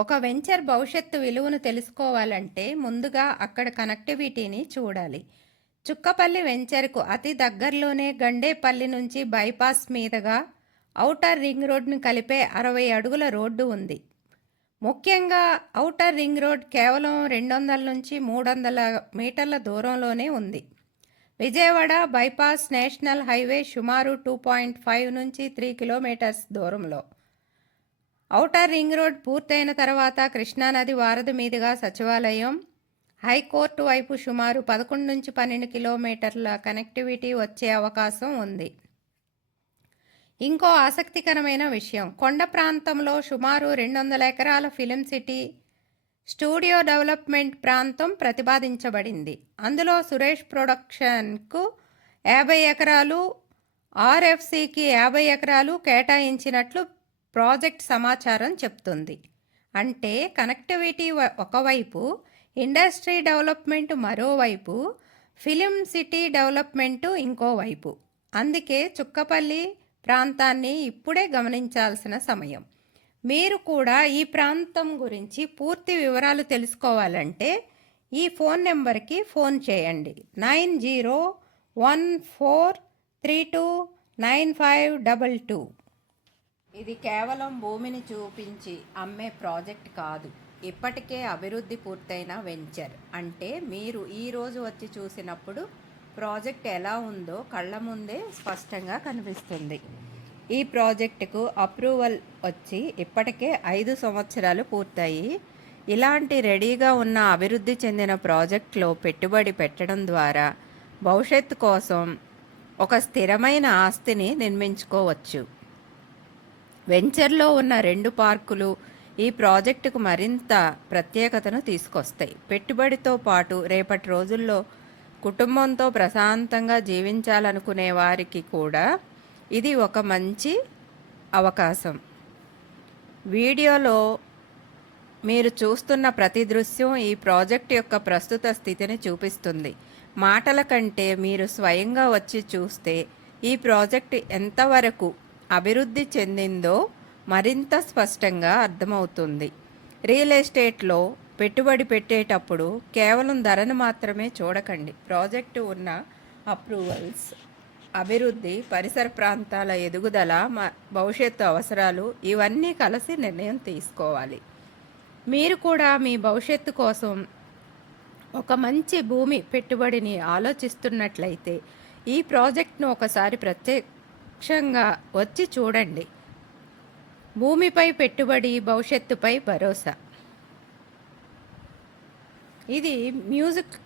ఒక వెంచర్ భవిష్యత్తు విలువను తెలుసుకోవాలంటే ముందుగా అక్కడ కనెక్టివిటీని చూడాలి. చుక్కపల్లి వెంచర్కు అతి దగ్గరలోనే గండేపల్లి నుంచి బైపాస్ మీదుగా ఔటర్ రింగ్ రోడ్డును కలిపే 60 అడుగుల రోడ్డు ఉంది. ముఖ్యంగా ఔటర్ రింగ్ రోడ్ కేవలం 200 నుంచి 300 మీటర్ల దూరంలోనే ఉంది. విజయవాడ బైపాస్ నేషనల్ హైవే సుమారు 2.5 నుంచి 3 కిలోమీటర్స్ దూరంలో. ఔటర్ రింగ్ రోడ్ పూర్తయిన తర్వాత కృష్ణానది వారధి మీదుగా సచివాలయం, హైకోర్టు వైపు సుమారు 11 నుంచి 12 కిలోమీటర్ల కనెక్టివిటీ వచ్చే అవకాశం ఉంది. ఇంకో ఆసక్తికరమైన విషయం, కొండ ప్రాంతంలో సుమారు 200 ఎకరాల ఫిలిం సిటీ, స్టూడియో డెవలప్మెంట్ ప్రాంతం ప్రతిపాదించబడింది. అందులో సురేష్ ప్రొడక్షన్కు 50 ఎకరాలు, ఆర్ఎఫ్సికి 50 ఎకరాలు కేటాయించినట్లు ప్రాజెక్ట్ సమాచారం చెప్తుంది. అంటే కనెక్టివిటీ ఒకవైపు, ఇండస్ట్రీ డెవలప్మెంట్ మరోవైపు, ఫిలిం సిటీ డెవలప్మెంటు ఇంకోవైపు. అందుకే చుక్కపల్లి ప్రాంతాన్ని ఇప్పుడే గమనించాల్సిన సమయం. మీరు కూడా ఈ ప్రాంతం గురించి పూర్తి వివరాలు తెలుసుకోవాలంటే ఈ ఫోన్ నెంబర్కి ఫోన్ చేయండి. 9014329522. ఇది కేవలం భూమిని చూపించి అమ్మే ప్రాజెక్ట్ కాదు, ఇప్పటికే అభివృద్ధి పూర్తయిన వెంచర్. అంటే మీరు ఈరోజు వచ్చి చూసినప్పుడు ప్రాజెక్ట్ ఎలా ఉందో కళ్ళ ముందే స్పష్టంగా కనిపిస్తుంది. ఈ ప్రాజెక్టుకు అప్రూవల్ వచ్చి ఇప్పటికే 5 సంవత్సరాలు పూర్తయి. ఇలాంటి రెడీగా ఉన్న అభివృద్ధి చెందిన ప్రాజెక్టులో పెట్టుబడి పెట్టడం ద్వారా భవిష్యత్తు కోసం ఒక స్థిరమైన ఆస్తిని నిర్మించుకోవచ్చు. వెంచర్లో ఉన్న 2 పార్కులు ఈ ప్రాజెక్టుకు మరింత ప్రత్యేకతను తీసుకొస్తాయి. పెట్టుబడితో పాటు రేపటి రోజుల్లో కుటుంబంతో ప్రశాంతంగా జీవించాలనుకునే వారికి కూడా ఇది ఒక మంచి అవకాశం. వీడియోలో మీరు చూస్తున్న ప్రతి దృశ్యం ఈ ప్రాజెక్ట్ యొక్క ప్రస్తుత స్థితిని చూపిస్తుంది. మాటల కంటే మీరు స్వయంగా వచ్చి చూస్తే ఈ ప్రాజెక్ట్ ఎంతవరకు అభివృద్ధి చెందిందో మరింత స్పష్టంగా అర్థమవుతుంది. రియల్ ఎస్టేట్లో పెట్టుబడి పెట్టేటప్పుడు కేవలం ధరను మాత్రమే చూడకండి. ప్రాజెక్టు ఉన్న అప్రూవల్స్, అభివృద్ధి, పరిసర ప్రాంతాల ఎదుగుదల, భవిష్యత్తు అవసరాలు ఇవన్నీ కలిసి నిర్ణయం తీసుకోవాలి. మీరు కూడా మీ భవిష్యత్తు కోసం ఒక మంచి భూమి పెట్టుబడిని ఆలోచిస్తున్నట్లయితే ఈ ప్రాజెక్ట్ను ఒకసారి ప్రత్యక్షంగా వచ్చి చూడండి. భూమిపై పెట్టుబడి, భవిష్యత్తుపై భరోసా. ఇది మ్యూజిక్